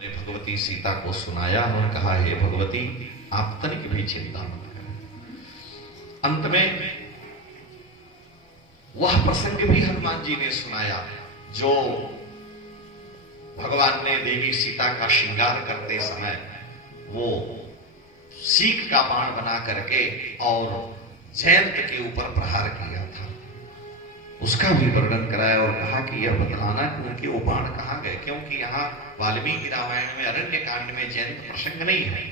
ने भगवती सीता को सुनाया और कहा, हे भगवती, आप तनिक भी चिंता मत करें। अंत में वह प्रसंग भी हनुमान जी ने सुनाया जो भगवान ने देवी सीता का श्रृंगार करते समय वो सीख का बाण बना करके और जयंत के ऊपर प्रहार किया था, उसका भी वर्णन कराया और कहा कि यह बतलाना कि उनके वो बाण कहां गए, क्योंकि यहाँ वाल्मीकि रामायण में अरण्य कांड में जयंत प्रसंग नहीं है,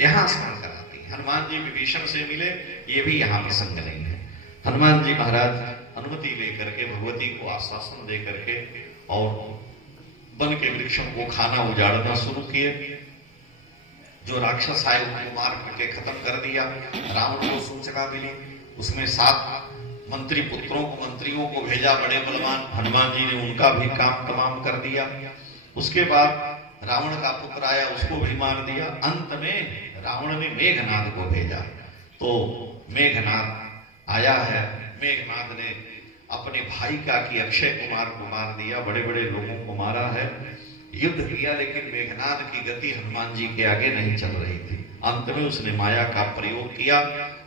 यहाँ स्मरण कराती। हनुमान जी विभीषण से मिले, ये भी यहाँ प्रसंग नहीं है। हनुमान जी महाराज अनुमति लेकर के भगवती को आश्वासन दे करके और वन के वृक्षों को खाना उजाड़ना शुरू किए। जो राक्षस आए उनको मार के खत्म कर दिया। रावण को सूचना मिली, उसमें 7 मंत्री पुत्रों को मंत्रियों को भेजा, बड़े बलवान। हनुमान जी ने उनका भी काम तमाम कर दिया। उसके बाद रावण का पुत्र आया, उसको भी मार दिया। अंत में रावण ने मेघनाद को भेजा, तो मेघनाद आया है। मेघनाद ने अपने भाई का कि अक्षय कुमार को मार दिया, बड़े बड़े लोगों को मारा है, युद्ध किया, लेकिन मेघनाद की गति हनुमान जी के आगे नहीं चल रही थी। अंत में उसने माया का प्रयोग किया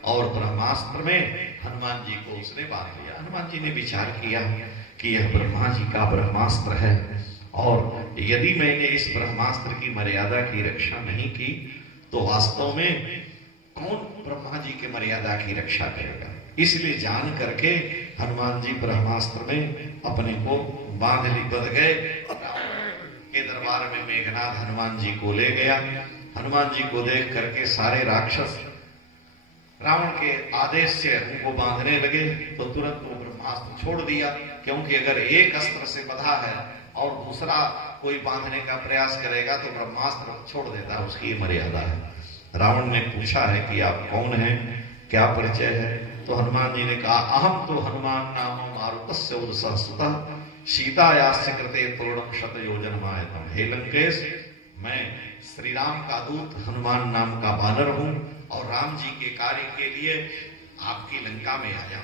और ब्रह्मास्त्र में हनुमान जी को उसने बांध लिया। हनुमान जी ने विचार किया कि यह ब्रह्मा जी का ब्रह्मास्त्र है और यदि मैंने इस ब्रह्मास्त्र की मर्यादा की रक्षा नहीं की तो वास्तव में कौन ब्रह्मा जी के मर्यादा की रक्षा करेगा। इसलिए जान करके हनुमान जी ब्रह्मास्त्र में अपने को बांध गए। के दरबार में मेघनाद हनुमान जी को ले गया। हनुमान जी को देख करके सारे राक्षस रावण के आदेश से उनको बांधने लगे, तो तुरंत वो ब्रह्मास्त्र छोड़ दिया, क्योंकि अगर एक अस्त्र से बधा है और दूसरा कोई बांधने का प्रयास करेगा तो ब्रह्मास्त्र छोड़ देता है, उसकी मर्यादा है। रावण ने पूछा है कि आप कौन हैं, क्या परिचय है, तो हनुमान जी ने कहा, अहम तो हनुमान नाम मारुतस्य उदसः सुतः सीतायास्य कृते पूर्णम शत योजनमायतम। हे लंकेश, मैं श्री राम का दूत हनुमान नाम का बानर हूं और राम जी के कार्य के लिए आपकी लंका में आया।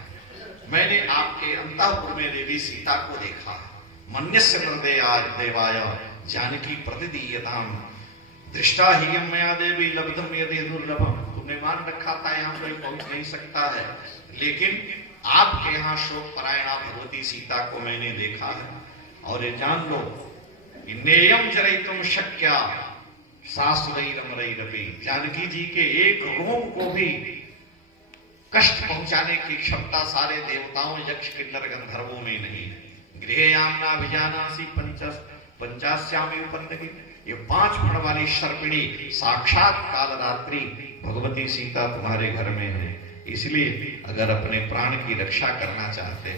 मैंने आपके अंतःपुर में देवी सीता को देखा। मन्यस्य देवाय जानकी प्रतिदीयताम दृष्टा ही मया देवी लब्धम यदि दुर्लभम। तुमने मान रखा था यहाँ कोई पहुंच नहीं सकता है, लेकिन आपके यहाँ शोक परायणा भगवती सीता को मैंने देखा है। और ये जान लो, नेयम जरयितुम शक्या सासुरैरमरैरपि। जानकी जी के एक रोम को भी कष्ट पहुंचाने की क्षमता सारे देवताओं, यक्ष, किन्नर, गंधर्वों में नहीं है। गृहयाम्ना विजानासी पंचास्यामी उपन्नगी। ये 5 फण वाली सर्पिणी साक्षात कालरात्रि भगवती सीता तुम्हारे घर में है। इसलिए अगर अपने प्राण की रक्षा करना चाहते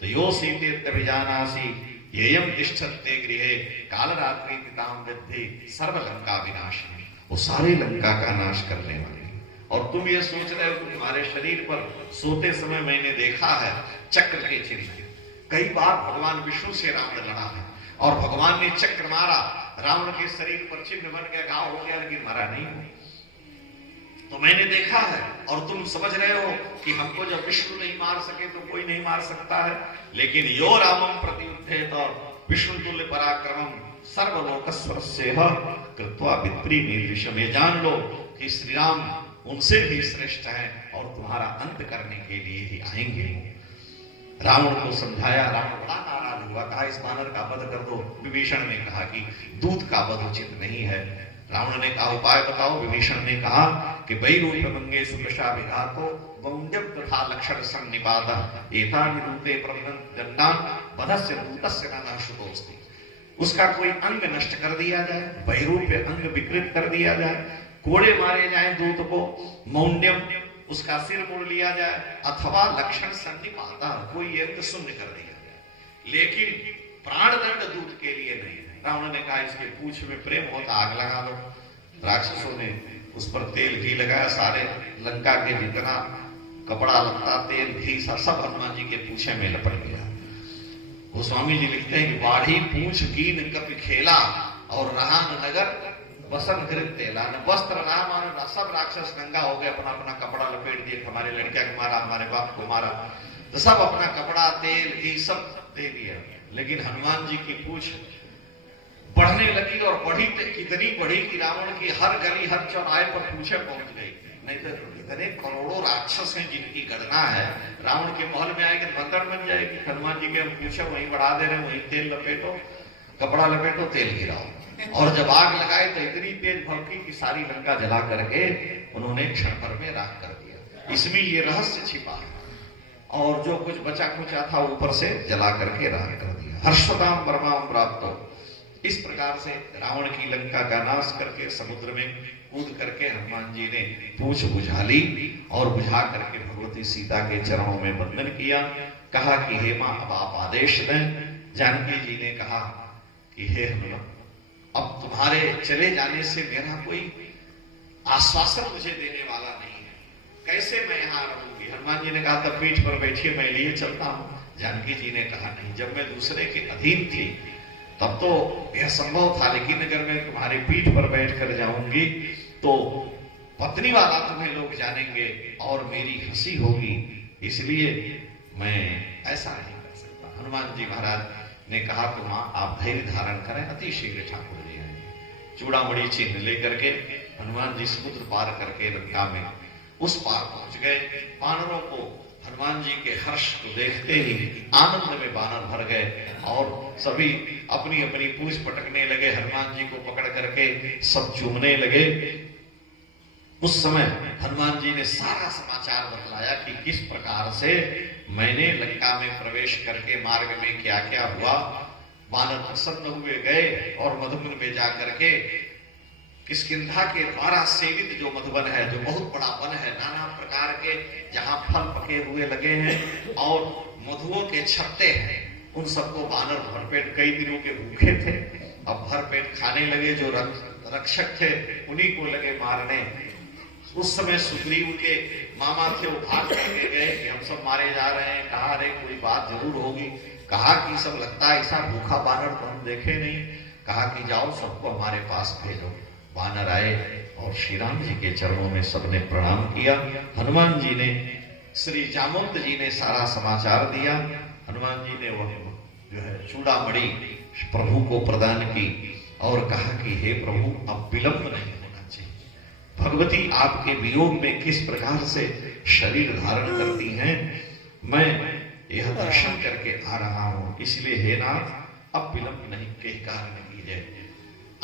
तो यो सीते तभिजानासी येयम तिष्ठते गृहे कालरात्रि पिताम विद्धि सर्वलंका विनाशिनी। वो सारे लंका का नाश करने वाली। और तुम ये सोच रहे हो कि तुम्हारे शरीर पर सोते समय मैंने देखा है चक्र के चिन्ह। कई बार भगवान विष्णु से रावण लड़ा है और भगवान ने चक्र मारा, रावण के शरीर पर चिन्ह बन गया, घाव हो गया, लेकिन मरा नहीं। तो मैंने देखा है और तुम समझ रहे हो कि हमको जब विष्णु नहीं मार सके तो कोई नहीं मार सकता है। लेकिन यो रामम प्रतियुद्धेत विष्णु तुल्य पराक्रमम सर्वलोकस्वरस्येह कृत्वा विप्री निर्विषम। ये जान लो कि श्री राम उनसे भी श्रेष्ठ है और तुम्हारा अंत करने के लिए ही आएंगे। रावण को समझाया, रावण बड़ा नाराज हुआ, कहा इस बानर का वध कर दो। विभीषण ने कहा कि दूत का वध उचित नहीं है। रावण ने कहा उपाय बताओ। विभीषण ने कहा कि वैरूप्य मंगे सुदशा विघातो वौंद्यम तथा लक्षण सन्निपातः एतानि रूपे प्रवदन्ति दण्डान् वधस्य दूतस्य न नाशुतोऽस्ति। उसका कोई अंग नष्ट कर दिया जाए, वैरूप्य अंग विकृत कर दिया जाए, कोड़े मारे जाए दूत को, मौंड्यम उसका सिर मोड़ लिया जाए, अथवा लक्षण सन्निपातः कोई अंग शून्य कर दिया जाए, लेकिन प्राणदंड दूत के लिए नहीं। रावण ने कहा इसके पूंछ में प्रेम होता आग लगा दो। राक्षसों ने उस पर तेल घी लगाया, सारे लंका के जितना कपड़ा लगता तेल घी सब हनुमान जी के पूछे में लपट गया। गोस्वामी जी लिखते हैं कि बाढ़ी पूंछ कीन कपि खेला और रहान नगर बसन घृत तेला। वस्त्र रहा मानो सब राक्षस नंगा हो गए, अपना अपना कपड़ा लपेट दिए। हमारे लड़किया को मारा, हमारे बाप को मारा, तो सब अपना कपड़ा तेल घी सब दे दिया, लेकिन हनुमान जी की पूंछ बढ़ने लगी और बढ़ी इतनी बढ़ी कि रावण की हर गली हर चौराहे पर पूछे पहुंच गई। नहीं तो इतने करोड़ों राक्षस हैं जिनकी गणना है, रावण के महल में आएंगे बंदर बन जाएगी। हनुमान जी के हम पूछे वहीं बढ़ा दे रहे, वहीं तेल लपेटो, कपड़ा लपेटो, तेल गिराओ। और जब आग लगाए तो इतनी तेज भड़की कि सारी लंका जला करके उन्होंने क्षण भर में राख कर दिया। इसमें ये रहस्य छिपा है। और जो कुछ बचा खुचा था ऊपर से जला करके राख कर दिया। हर्षताम परमाम प्राप्त। इस प्रकार से रावण की लंका का नाश करके समुद्र में कूद करके हनुमान जी ने पूछ बुझा ली और बुझा करके भगवती सीता के चरणों में वंदन किया। कहा कि हे मां अब आप आदेश दें। जानकी जी ने कहा कि हे हनुमान, अब तुम्हारे चले जाने से मेरा कोई आश्वासन मुझे देने वाला नहीं है, कैसे मैं यहाँ रहूंगी। हनुमान जी ने कहा तब पीठ पर बैठिए, मैं लिए चलता हूं। जानकी जी ने कहा नहीं, जब मैं दूसरे के अधीन थी तब तो यह संभव था, लेकिन अगर मैं तुम्हारे पीठ पर बैठ कर जाऊंगी तो पत्नी वाला तुम्हें लोग जानेंगे और मेरी हंसी होगी, इसलिए मैं ऐसा नहीं कर सकता। हनुमान जी महाराज ने कहा तो मां आप धैर्य धारण करें, अति शीघ्र ठाकुर जी आएंगे। चूड़ामणि चिन्ह लेकर के हनुमान जी समुद्र पार करके लंका में उस पार पहुंच गए। वानरों को हनुमान जी के हर्ष को देखते ही आनंद में वानर भर गए और सभी अपनी अपनी पूंछ पटकने लगे, हनुमान जी को पकड़ करके सब चूमने लगे। उस समय हनुमान जी ने सारा समाचार बतलाया कि किस प्रकार से मैंने लंका में प्रवेश करके मार्ग में क्या क्या हुआ। वानर प्रसन्न हुए, गए और मधुबन में जाकर के किष्किंधा के द्वारा सेवित जो मधुबन है, जो बहुत बड़ा वन है, नाना प्रकार के जहां फल पके हुए लगे हैं और मधुओं के छत्ते हैं, उन सबको वानर भरपेट कई दिनों के भूखे थे, अब भरपेट खाने लगे। जो रक्षक थे उन्हीं को लगे मारने। उस समय सुग्रीव के मामा थे, वो भाग करके गए कि हम सब मारे जा रहे हैं। कहा अरे कोई बात जरूर होगी। कहा कि सब लगता है ऐसा भूखा वानर तो हम देखे नहीं। कहा कि जाओ सबको हमारे पास भेजो। वानर आए और श्री राम जी के चरणों में सबने प्रणाम किया। हनुमान जी ने, श्री जामवंत जी ने सारा समाचार दिया। हनुमान जी ने वह जो है चूड़ामणि प्रभु को प्रदान की और कहा कि हे प्रभु अब विलंब नहीं होना चाहिए। भगवती आपके वियोग में किस प्रकार से शरीर धारण करती हैं, मैं यह दर्शन करके आ रहा हूं, इसलिए हे नाथ अब विलंब नहीं के कारण कीजिए,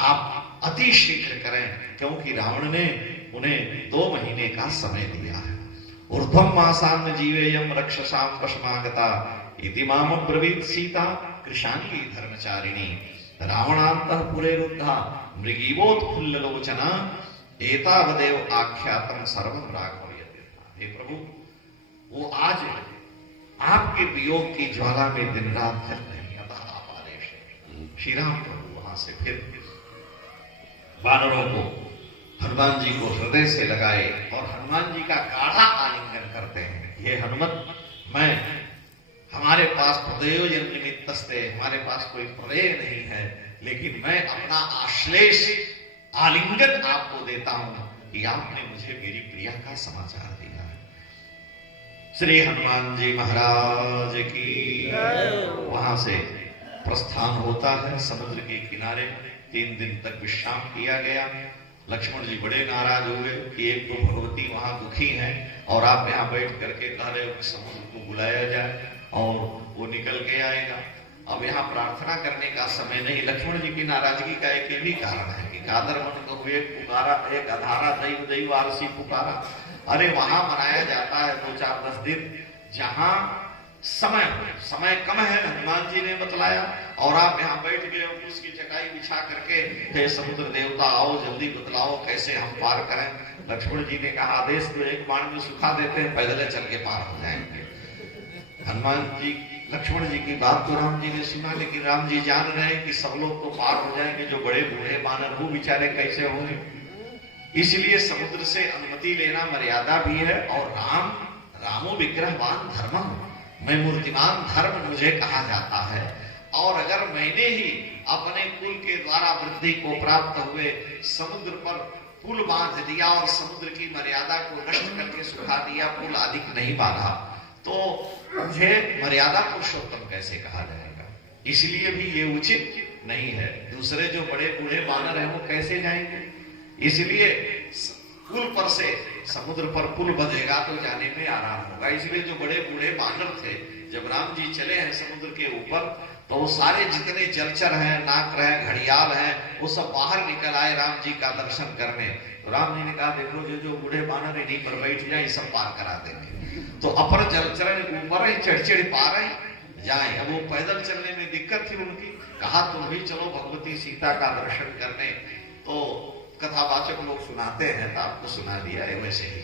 आप अति शीघ्र करें, क्योंकि रावण ने उन्हें 2 महीने का समय दिया है। ऊर्ध्वम मासान्न जीवेयम रक्षसाम वशमागता इति माम ब्रवीत सीता कृशांगी धर्मचारिणी रावणान्तःपुरे रुद्धा मृगीवोत्फुल्ललोचना एतावदेव आख्यातम सर्वं राघव यद्यथा। हे प्रभु, वो आज आपके वियोग की ज्वाला में दिन रात जल रही, अतः आप आदेश। श्री राम प्रभु वहां से फिर वानरों को हनुमान जी को हृदय से लगाए और हनुमान जी का गाढ़ा आलिंगन करते हैं। ये हनुमत, मैं हमारे पास प्रदेयोजन निमित्तस्ते, हमारे पास कोई प्रदेय नहीं है, लेकिन मैं अपना आश्लेष आलिंगन आपको देता हूं कि आपने मुझे मेरी प्रिया का समाचार दिया है। श्री हनुमान जी महाराज की। वहां से प्रस्थान होता है समुद्र के किनारे। 3 दिन तक विश्राम किया गया। लक्ष्मण जी बड़े नाराज हुए कि एक तो भगवती वहां दुखी हैं और आप यहाँ बैठ करके कह रहे हो कि समुद्र को बुलाया जाए और वो निकल के आएगा। अब यहाँ प्रार्थना करने का समय नहीं। लक्ष्मण जी की नाराजगी का एक भी कारण है कि कादर मन को एक पुकारा, एक अधारा दैव दैव आरसी पुकारा। अरे वहां मनाया जाता है 2-4-10 दिन, जहां समय कम है, हनुमान जी ने बतलाया, और आप यहाँ बैठ गए हो उसकी चटाई बिछा करके, हे समुद्र देवता आओ जल्दी बतलाओ कैसे हम पार करें। लक्ष्मण जी ने कहा आदेश तो एक बाण में सुखा देते हैं, पैदल चल के पार हो जाएंगे। हनुमान जी, लक्ष्मण जी की बात तो राम जी ने सुना, लेकिन राम जी जान रहे हैं कि सब लोग तो पार हो जाएंगे, जो बड़े बूढ़े बानर वो बेचारे कैसे होंगे। इसलिए समुद्र से अनुमति लेना मर्यादा भी है। और रामो विग्रहवान धर्मम, मैं मूर्तिमान धर्म मुझे कहा जाता है। और अगर मैंने ही अपने कुल के द्वारा वृद्धि को प्राप्त हुए समुद्र पर पुल बांध दिया और समुद्र की मर्यादा को नष्ट करके सुखा दिया, पुल अधिक नहीं बांधा, तो मुझे मर्यादा पुरुषोत्तम कैसे कहा जाएगा। इसलिए भी ये उचित नहीं है। दूसरे जो बड़े बूढ़े बानर हैं वो कैसे जाएंगे? इसलिए पुल पर से समुद्र पर पुल बंधेगा तो जाने में आराम होगा। इसलिए जो बड़े बूढ़े बानर थे, जब राम जी चले हैं समुद्र के ऊपर, तो वो सारे जितने जलचर हैं, नाकर हैं, घड़ियाल हैं, वो सब बाहर निकल आए राम जी का दर्शन करने। तो राम जी ने कहा, देखो जो बूढ़े बानर है, नहीं पर बैठ जाए, सब पार करा देंगे। तो अपर जलचर ऊपर ही चढ़ पा रहे जाए। अब वो पैदल चलने में दिक्कत थी उनकी। कहा तुम भी चलो भगवती सीता का दर्शन करने। तो कथावाचक लोग सुनाते हैं, तो आपको सुना दिया है वैसे ही।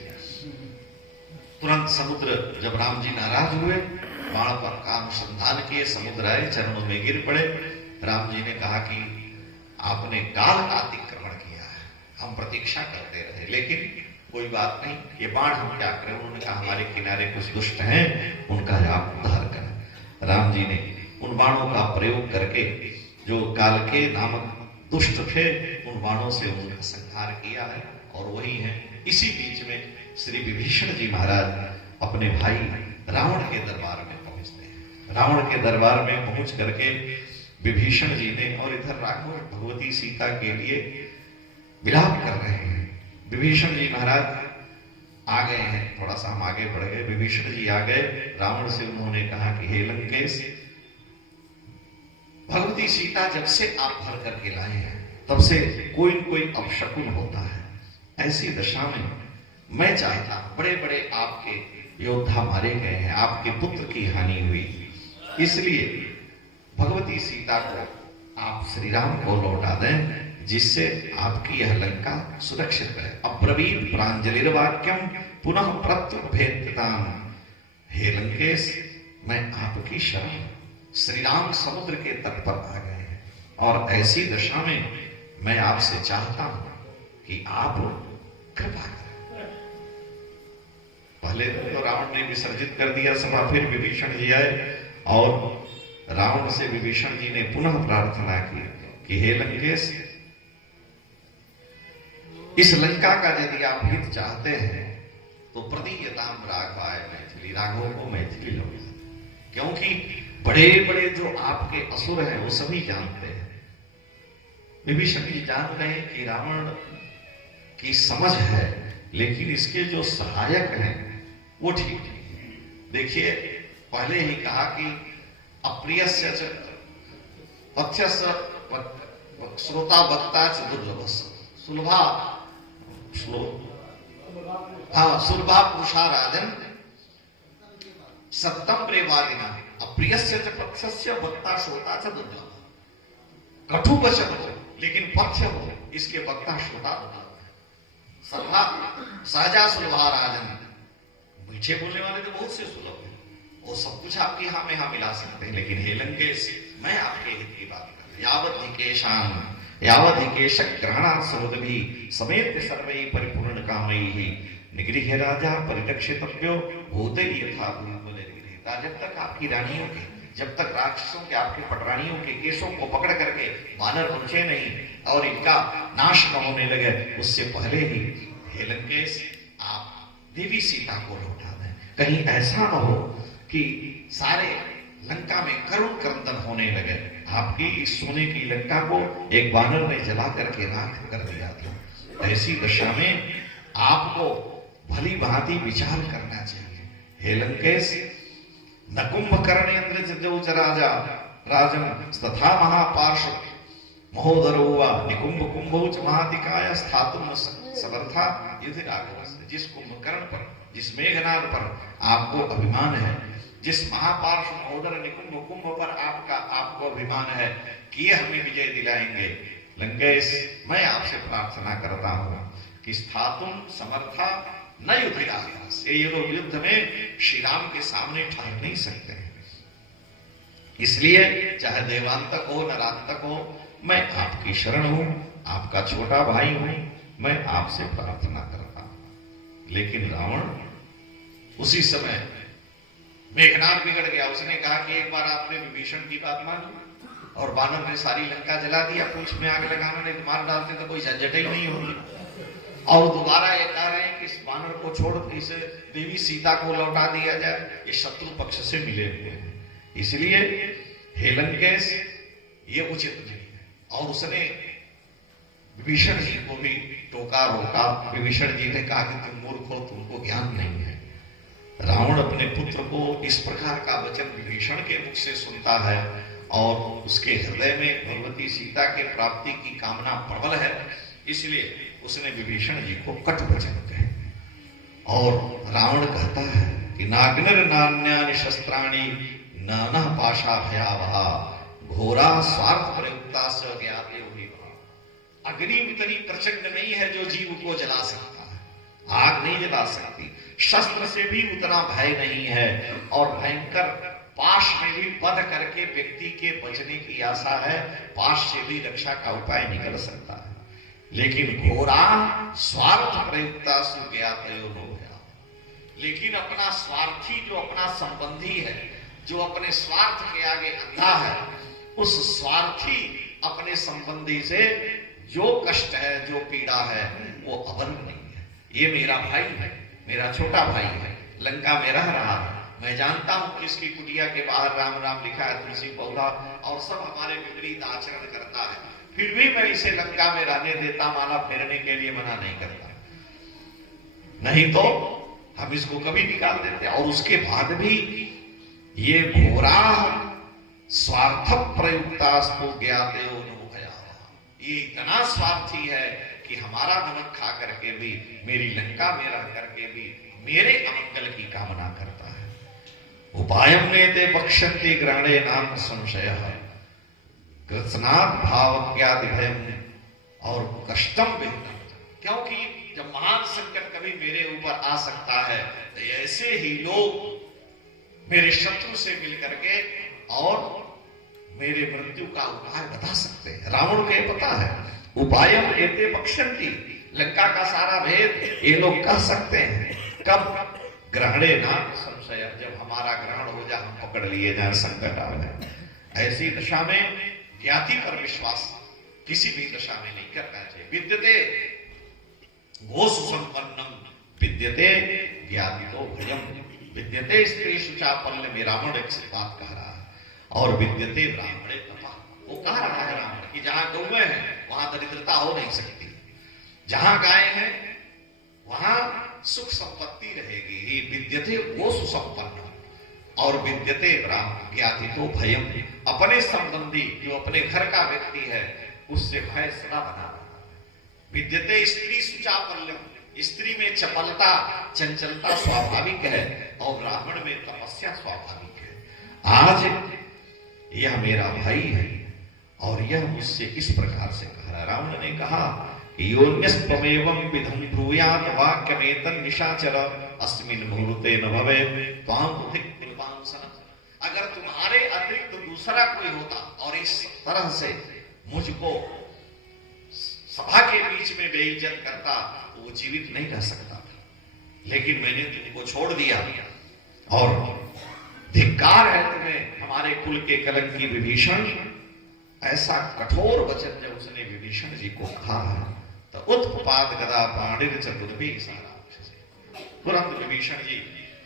तुरंत समुद्र, जब राम जी नाराज हुए, बाण पर का अनुसंधान किए, समुद्र आए, चरणों में गिर पड़े। राम जी ने कहा कि आपने काल का अतिक्रमण किया है, हम प्रतीक्षा करते रहे, लेकिन कोई बात नहीं, ये बाण हम क्या करें। उन्होंने कहा हमारे किनारे कुछ दुष्ट हैं, उनका आप उद्धार करें। राम जी ने उन बाणों का प्रयोग करके जो काल के नामक दुष्ट थे, उन बाणों से उनका संहार किया है। और वही है, इसी बीच में श्री विभीषण जी महाराज अपने भाई रावण के दरबार में पहुंचते हैं। रावण के दरबार में पहुंच करके विभीषण जी ने, और इधर राघव भगवती सीता के लिए विलाप कर रहे हैं। विभीषण जी महाराज आ गए हैं, थोड़ा सा हम आगे बढ़ गए। विभीषण जी आ गए, रावण से उन्होंने कहा कि हे लंकेश, भगवती सीता जब से आप भर करके लाए हैं, तब से कोई न कोई अपशकुन होता है। ऐसी दशा में मैं चाहता हूं, बड़े बड़े आपके योद्धा मारे गए हैं, आपके पुत्र की हानि हुई, इसलिए भगवती सीता को आप श्री राम को लौटा दें, जिससे आपकी यह लंका सुरक्षित है। अब्रवीत प्रांजलिर्वाक्यम पुनः प्रत्युपभेद्यताम। हे लंकेश, मैं आपकी शरण। श्री राम समुद्र के तट पर आ गए हैं, और ऐसी दशा में मैं आपसे चाहता हूं कि आप कृपा करें। पहले तो रावण ने विसर्जित कर दिया सभा, फिर विभीषण जी आए, और रावण से विभीषण जी ने पुनः प्रार्थना की कि हे लंकेश, इस लंका का यदि आप हित चाहते हैं तो प्रदीयताम राघवाय मैथिली, राघव को मैथिली लो। क्योंकि बड़े बड़े जो आपके असुर हैं वो सभी जानते हैं। विभीषण जी जान रहे हैं कि रावण की समझ है, लेकिन इसके जो सहायक हैं वो ठीक नहीं। देखिए, पहले ही कहा कि अप्रियस्य पथ्यस्य श्रोता वक्ता च दुर्लभस्य सुलभा सुलभा पुरुषा राजन सत्यम प्रेमादिना अप्रियस्य च पथ्यस्य वक्ता श्रोता च दुर्लभ। कटु वचन हो लेकिन पथ्य हो, इसके वक्ता श्रोता सभा सहजा सुलभा राजन। मीठे बोलने वाले तो बहुत से सुलभ हैं, वो सब कुछ आपके यहां में यहां मिला सकते हैं, लेकिन हे लंकेश, मैं आपके हित की बात कर रहा हूं। यावधिकेश ग्रहणात् समुद्भी समेत सर्वै परिपूर्ण कामैः निगृह्य राजा परिरक्षितव्यो भूते यथा भूमिर्गृहीता। जब तक आपकी रानियों के, जब तक राक्षसों के, आपके पटरानियों के केशों को पकड़ करके बानर पहुंचे नहीं और इनका नाश न होने लगे, उससे पहले ही हे लंकेश, आप देवी सीता को लौटा दें। कहीं ऐसा न हो कि सारे लंका में करुण क्रंदन होने लगे। आपकी इस सोने की लंका को एक बानर ने जला करके राख कर दिया था। ऐसी दशा में आपको भली भांति विचार करना चाहिए। हे लंकेश, न कुंभकर्णेन्द्र राजा राजन तथा महापार्श्व महोदरो वा निकुंभ कुंभौ च महातिकाय स्थातुम समर्था युधि राघव। जिस कुंभकर्ण पर, जिस मेघनाद पर आपको अभिमान है, जिस महापार्श्व महोदर निकुंभ कुंभ पर आपको अभिमान है कि ये हमें विजय दिलाएंगे, लंकेश, मैं आपसे प्रार्थना करता हूं कि स्थातुम समर्था न युधि राघव। ये लोग युद्ध में श्री राम के सामने ठहर नहीं सकते हैं। इसलिए चाहे देवांतक हो नरांतक हो, मैं आपकी शरण हूं, आपका छोटा भाई हूं, मैं आपसे प्रार्थना करता हूं। लेकिन रावण उसी समय मेघनाद बिगड़ गया। उसने कहा कि एक बार आपने विभीषण की बात मानी और बानर ने सारी लंका जला दिया, पूंछ में आग लगाना नहीं तो मार डालते तो कोई झंझट ही नहीं होगी। और दोबारा ये कह रहे हैं कि इस बानर को छोड़ इसे देवी सीता को लौटा दिया जाए, ये शत्रु पक्ष से मिले हुए हैं। इसलिए हे लंकेश, ये उचित नहीं है। और उसने विभीषण जी को भी टोका रोका। विभीषण जी ने कहा कि तुम मूर्ख हो, तुमको ज्ञान नहीं है। रावण अपने पुत्र को इस प्रकार का वचन विभीषण के मुख से सुनता है और उसके हृदय में भगवती सीता के प्राप्ति की कामना प्रबल है, इसलिए उसने विभीषण जी को कट वचन कहे। और रावण कहता है कि नाग्निर नान्यानि शस्त्राणि नाना पाशा भयावहा घोरा स्वार्थ प्रयुक्ता स ज्ञाते हुई। अग्नि इतनी प्रचंड नहीं है जो जीव को जला सकता है, आग नहीं जला सकती। शस्त्र से भी उतना भय नहीं है और भयंकर पाश में भी वध करके व्यक्ति के बचने की आशा है, पाश से भी रक्षा का उपाय निकल सकता है। लेकिन घोरा स्वार्थ प्रयुक्ता सुज्ञातयो नो भया, लेकिन अपना स्वार्थी जो अपना संबंधी है, जो अपने स्वार्थ के आगे अंधा है, उस स्वार्थी अपने संबंधी से जो कष्ट है, जो पीड़ा है, वो अवन नहीं है। ये मेरा भाई है, मेरा छोटा भाई है, लंका में रह रहा है। मैं जानता हूं कि इसकी कुटिया के बाहर राम राम लिखा है, तुलसी पौधा और सब हमारे विपरीत आचरण करता है, फिर भी मैं इसे लंका में रहने देता, माला फेरने के लिए मना नहीं करता, नहीं तो हम इसको कभी निकाल देते। और उसके बाद भी ये घोरा स्वार्थ प्रयुक्तास्तु ज्ञाते हो, ये इतना स्वार्थी है कि हमारा नमक खा करके भी, मेरी लंका में रह करके भी मेरे अमंगल की कामना करता है। उपायम नेते बक्षन्ति ग्रहणे नाम संशय कृत्स्नात् भावज्ञाति भयम और कष्टम विहितम। क्योंकि जब महान संकट कभी मेरे ऊपर आ सकता है तो ऐसे ही लोग मेरे शत्रु से मिलकर के और मेरे मृत्यु का उपाय बता सकते हैं। रावण को यह पता है, उपायम एते बक्षन्ति, लंका का सारा भेद ये लोग कह सकते हैं। कब? ग्रहणे नाम संशय, जब हमारा ग्रहण हो जाए, हम पकड़ लिए जाए, संकट आ जाए। ऐसी दशा में ज्ञाति पर विश्वास किसी भी दशा में नहीं करना चाहिए। विद्यते घोष संपन्नम विद्यते ज्ञातितो भयम, विद्यते स्त्री सुचापल्य में रावण एक बात कह रहा है। और विद्यते ब्राह्मणे तपा, वो कह रहा है रावण कि जहां गौएं हैं वहां दरिद्रता हो नहीं सकती, जहां गाय है वहां सुख संपत्ति रहेगी। विद्यते वो सुसंपन्न और विद्यते ब्राह्मण ज्ञातितो भयम, अपने संबंधी जो अपने घर का व्यक्ति है उससे भय सदा बना रहा है। विद्यते स्त्री सुचापल्यम, स्त्री में चपलता चंचलता स्वाभाविक है और ब्राह्मण में तपस्या स्वाभाविक है। आज यह मेरा भाई है और यह मुझसे इस प्रकार से कह रहा। रावण ने कहा योन्यस्त्वमेवं विधं ब्रूयात् वाक्यमेतं निशाचर अस्मिन् मुहूर्ते न भवेत् त्वां बुद्धिर्कुलवांसन। अगर तुम्हारे अतिरिक्त दूसरा कोई होता और इस तरह से मुझको सभा के बीच में बेइज्जत करता तो वो जीवित नहीं रह सकता था, लेकिन मैंने तुमको छोड़ दिया और धिक्कार है तुम्हें, हमारे कुल के कलंकी विभीषण। ऐसा कठोर वचन जब उसने विभीषण जी को कहा है तो उत्पाद गदा पाणिर चतुर्भी सारा, तुरंत विभीषण जी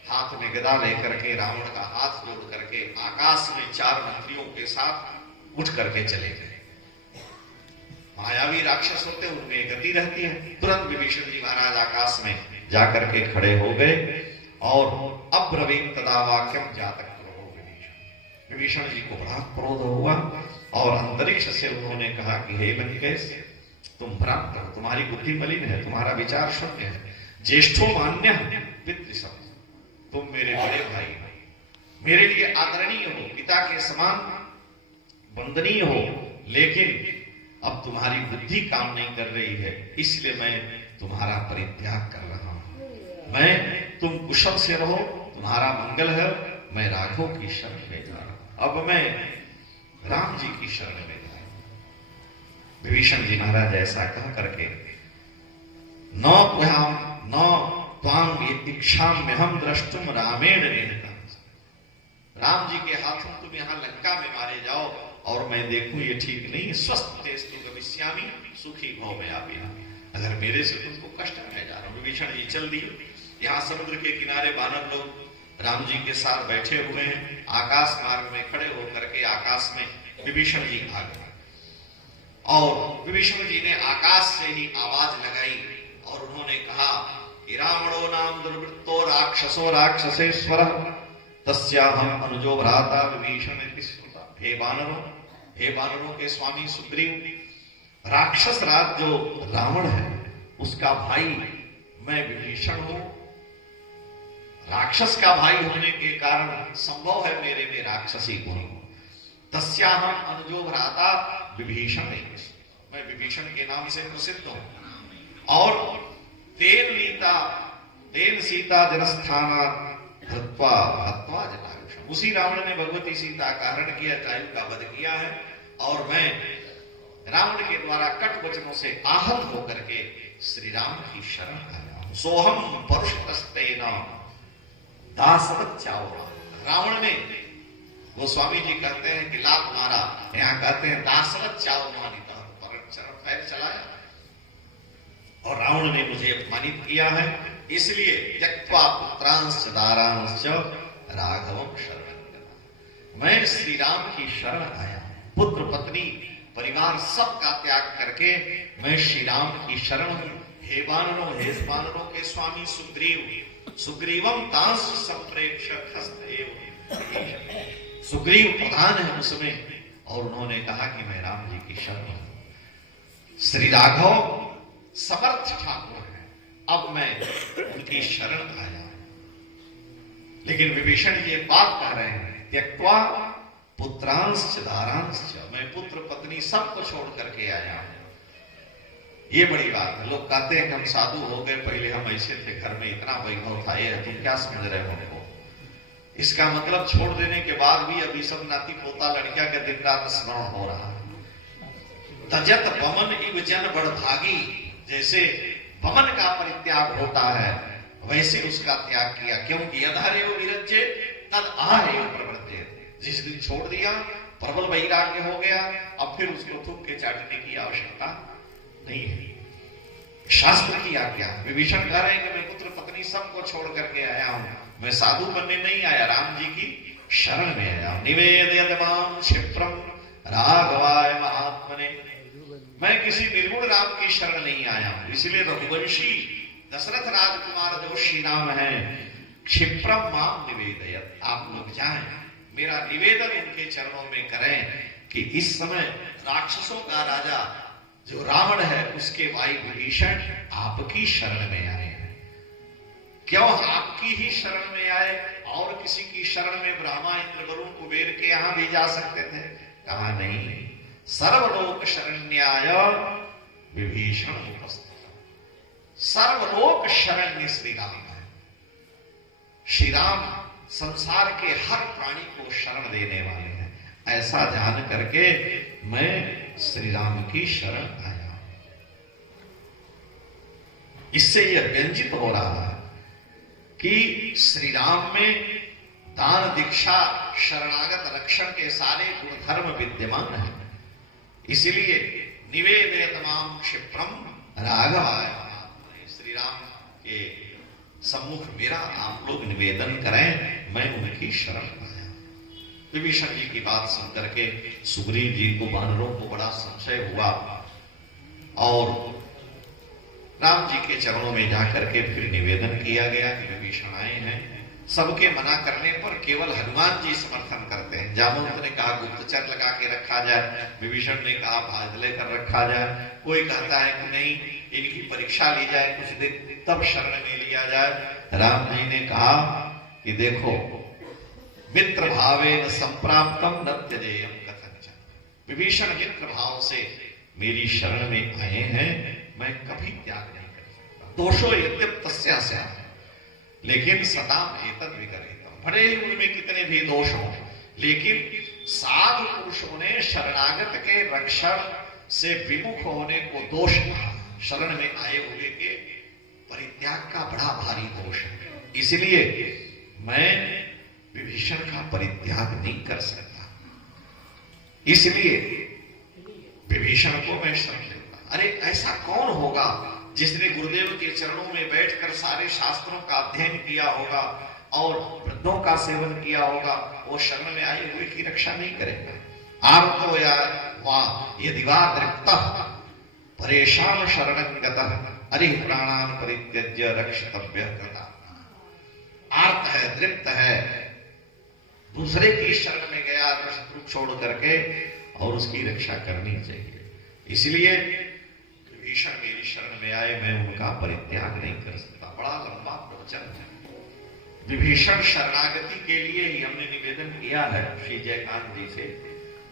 हाथ में गदा लेकर के रावण का हाथ जोड़ करके आकाश में 4 मंत्रियों के साथ उठ करके चले गए। मायावी राक्षस होते उनमें गति रहती है। तुरंत विभीषण जी महाराज आकाश में जाकर के खड़े हो गए और अब्रवीम तदा वाक्यम जातक क्रोधो विभीषण। विभीषण जी को बड़ा क्रोध हुआ और अंतरिक्ष से उन्होंने कहा कि हे लंकेश, तुम भ्रांत हो, तुम्हारी बुद्धि मलिन है, तुम्हारा विचार शून्य है। ज्येष्ठो मान्य पितृसम, तुम मेरे बड़े भाई हो, मेरे लिए आदरणीय हो, पिता के समान वंदनीय हो, लेकिन अब तुम्हारी बुद्धि काम नहीं कर रही है, इसलिए मैं तुम्हारा परित्याग कर रहा हूं। मैं तुम कुशल से रहो, तुम्हारा मंगल है, मैं राघव की शरण में जा रहा हूं। अब मैं राम जी की शरण में जा रहा हूं। विभीषण जी महाराज ऐसा कह करके न त्वाम इच्छाम्यहम द्रष्टुम रामेण निहतम, राम जी के हाथों तुम यहां लंका में मारे जाओ और मैं देखूं ये ठीक नहीं है। स्वस्थ देस्तु गमिष्यामि सुखी भव में आवे, अगर मेरे से तुमको कष्ट मैं जा रहा हूं। विभीषण जी चल दिए। यहाँ समुद्र के किनारे वानर लोग राम जी के साथ बैठे हुए हैं। आकाश मार्ग में खड़े होकर के आकाश में विभीषण जी आ गए और विभीषण जी ने आकाश से ही आवाज लगाई और उन्होंने कहा कि रावणो नाम दुर्वृत्तो राक्षसो राक्षसेश्वर तस्याहम अनुजो भ्राता विभीषण इति स्तुता। हे वानरों के स्वामी सुग्रीव, राक्षस राज जो रावण है उसका भाई मैं विभीषण हूं। राक्षस का भाई होने के कारण संभव है मेरे में राक्षसी गुण हो। तस्याहम अनुजो भ्राता विभीषण, मैं विभीषण के नाम से प्रसिद्ध हूं। और तेन सीता जनस्थाना धृत्वा हत्वा जटायुषम, उसी रावण ने भगवती सीता का हरण किया, जटायु का वध किया है। और मैं रावण के द्वारा कट वचनों से आहत होकर के श्री राम की शरण आया हूं। सोहम परुषतेन दासवत चाओ। रावण ने, वो स्वामी जी कहते हैं कि लात मारा, यहां कहते हैं दासवत चाओ मानिता, पर चरण पैर चलाया और रावण ने मुझे अपमानित किया है। इसलिए त्यक्त्वा पुत्रांश्च दारांश्च राघवं शरणं, मैं श्री राम की शरण आया। पुत्र पत्नी परिवार सब का त्याग करके मैं श्री राम की शरण हूं। हे वानरों के स्वामी सुग्रीवम तांस संप्रेक्ष हस्तएव। सुग्रीव प्रधान है उसमें और उन्होंने कहा कि मैं राम जी की शरण हूं। श्री राघव समर्थ ठाकुर है, अब मैं उनकी शरण आया। लेकिन विभीषण ये बात कह रहे हैं त्यक्त्वा पुत्रांश्च दारांश्च, मैं पुत्र पत्नी सबको छोड़ करके आया हूं। ये बड़ी बात है। लोग कहते हैं कि हम साधु हो गए, पहले हम ऐसे थे, घर में इतना वैभव था, ये तुम क्या समझ रहे हो हमको? इसका मतलब छोड़ देने के बाद भी अभी सब नाती पोता लड़कियां के दिन रात स्मरण हो रहा है। तजत बमन इव जन बड़भागी, जैसे बमन का परित्याग होता है वैसे उसका त्याग किया। क्योंकि अधरे विरज्ये तद आहे प्रवृत्ते, जिस दिन छोड़ दिया प्रबल वैराग्य हो गया, अब फिर उसको थूक के चाटने की आवश्यकता नहीं है। शास्त्र की आज्ञा। विभीषण कह रहे हैं कि मैं पुत्र पत्नी सबको छोड़ करके आया हूं, मैं साधु बनने नहीं आया, राम जी की शरण में आया। निवेदयत मां क्षिप्रम राघवाय महात्मने, मैं किसी निर्गुण राम की शरण नहीं आया हूं। इसलिए रघुवंशी दशरथ राजकुमार जो श्री राम है, क्षिप्रम मां निवेदयत, आप लोग जाएं मेरा निवेदन उनके चरणों में करें कि इस समय राक्षसों का राजा जो रावण है उसके भाई विभीषण आपकी शरण में आए हैं। क्यों आपकी ही शरण में आए? और किसी की शरण में ब्रह्मा इंद्र वरुण कुबेर के यहां भी जा सकते थे, कहा नहीं। सर्वलोक शरण्याय विभीषण उपस्थित, सर्वलोक शरण्य श्री राम है। श्री राम संसार के हर प्राणी को शरण देने वाले हैं। ऐसा जान करके मैं श्री राम की शरण आया। इससे यह व्यंजित हो रहा है कि श्री राम में दान दीक्षा शरणागत रक्षण के सारे गुणधर्म विद्यमान हैं। इसलिए निवेदयत मां क्षिप्रम राघवाय, श्री राम के सम्मुख मेरा आप लोग निवेदन करें, मैं उनकी शरण आया। विभीषण जी की बात सुन करके सुग्रीव जी को, वानरों को बड़ा संशय हुआ और राम जी के चरणों में जाकर के फिर निवेदन किया गया कि विभीषण आए हैं। सबके मना करने पर केवल हनुमान जी समर्थन करते हैं। जामवंत ने कहा गुप्तचर लगा के रखा जाए, विभीषण ने कहा भाज लेकर रखा जाए, कोई कहता है कि नहीं इनकी परीक्षा ली जाए कुछ दिन तब शरण में लिया जाए। राम जी ने कहा कि देखो मित्र भावेन संप्राप्तम न त्यजेयम कथंचन, विभीषण मित्र भाव से मेरी शरण में आए हैं, मैं कभी त्याग नहीं कर सकता। दोषो यद्यप तस्या स्यात् लेकिन सताम एतद् विकरितम्, भले ही उनमें कितने भी दोष हों, लेकिन साधु पुरुषों ने शरणागत के रक्षण से विमुख होने को दोष कहा। शरण में आए हुए के परित्याग का बड़ा भारी दोष है। इसलिए मैं विभीषण का परित्याग नहीं कर सकता, इसलिए विभीषण को मैं शरण लेता। अरे ऐसा कौन होगा जिसने गुरुदेव के चरणों में बैठकर सारे शास्त्रों का अध्ययन किया होगा और वृद्धों का सेवन किया होगा, वो शरण में आए हुए की रक्षा नहीं करेगा। आर्तो या यदि वा दृप्तः परेशान शरणं गतः अरे प्राणान परित्यज्य रक्षतव्य कृता। आर्त है, दृप्त है, दूसरे की शरण में गया शत्रु छोड़ करके, और उसकी रक्षा करनी चाहिए। इसलिए विभीषण मेरी शरण में आए, मैं उनका परित्याग नहीं कर सकता। बड़ा लंबा प्रवचन है। विभीषण शरणागति के लिए ही हमने निवेदन किया है श्री जयकांत जी से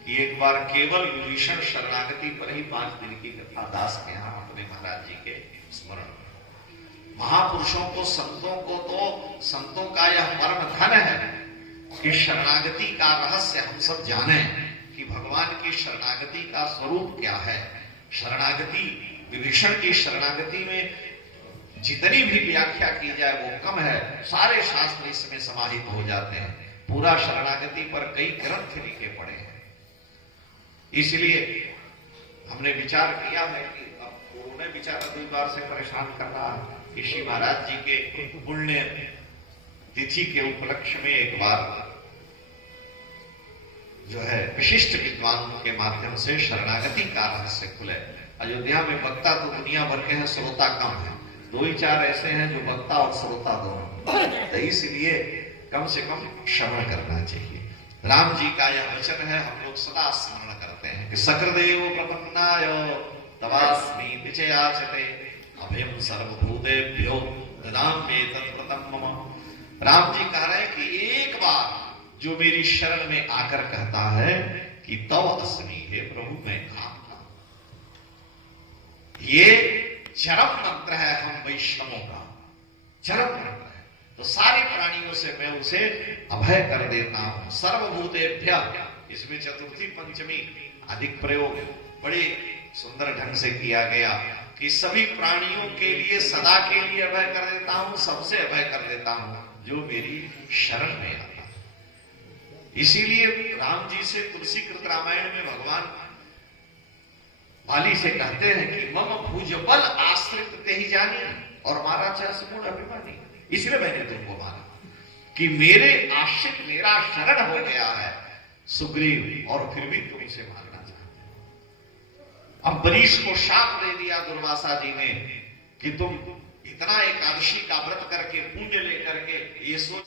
कि एक बार केवल विभीषण शरणागति पर ही 5 दिन की कथा दास के यहां अपने महाराज जी के स्मरण। महापुरुषों को, संतों को तो संतों का यह परम धन है कि शरणागति का रहस्य हम सब जाने कि भगवान की शरणागति का स्वरूप क्या है। शरणागति, विभीषण की शरणागति में जितनी भी व्याख्या की जाए वो कम है। सारे शास्त्र इसमें समाहित हो जाते हैं। पूरा शरणागति पर कई ग्रंथ लिखे पड़े हैं। इसलिए हमने विचार किया है कि अब पूर्ण विचार 2 बार से परेशान कर रहा है कि श्री महाराज जी के पुण्य तिथि के उपलक्ष्य में एक बार जो है विशिष्ट विद्वानों के माध्यम से शरणागति का रहस्य खुले। अयोध्या में वक्ता तो दुनिया भर के हैं, श्रोता कम है। 2 ही 4 ऐसे हैं जो वक्ता और श्रोता दोनों, तो इसलिए कम से कम श्रवण करना चाहिए। राम जी का यह वचन है, हम लोग सदा स्मरण करते हैं कि सकरदेव प्रपन्नाय तवास्मि विजयाचते अभयम सर्वभूतेभ्यो ददाम्ये तत्प्रतं मम। राम जी कह रहे हैं कि एक बार जो मेरी शरण में आकर कहता है कि तव अस्मि, हे प्रभु मैं आपका, ये चरम मंत्र है हम वैष्णवों का, चरम मंत्र है। तो सारे प्राणियों से मैं उसे अभय कर देता हूं। सर्वभूतेभ्य, इसमें चतुर्थी पंचमी अधिक प्रयोग बड़े सुंदर ढंग से किया गया कि सभी प्राणियों के लिए सदा के लिए अभय कर देता हूं, सबसे अभय कर देता हूं जो मेरी शरण में आता है। इसीलिए राम जी से तुलसी कृत रामायण में भगवान वाली से कहते हैं कि मम भुजबल आश्रित ते ही जानी और मारा चूर्ण अभिमानी। इसलिए मैंने तुमको मारा कि मेरे आश्रित, मेरा शरण हो गया है सुग्रीव, और फिर भी तुम इसे मारना चाहते हो। अम्बरीश को शाप दे दिया दुर्वासा जी ने कि तुम इतना एकादशी का व्रत करके, पुण्य लेकर के ये सोच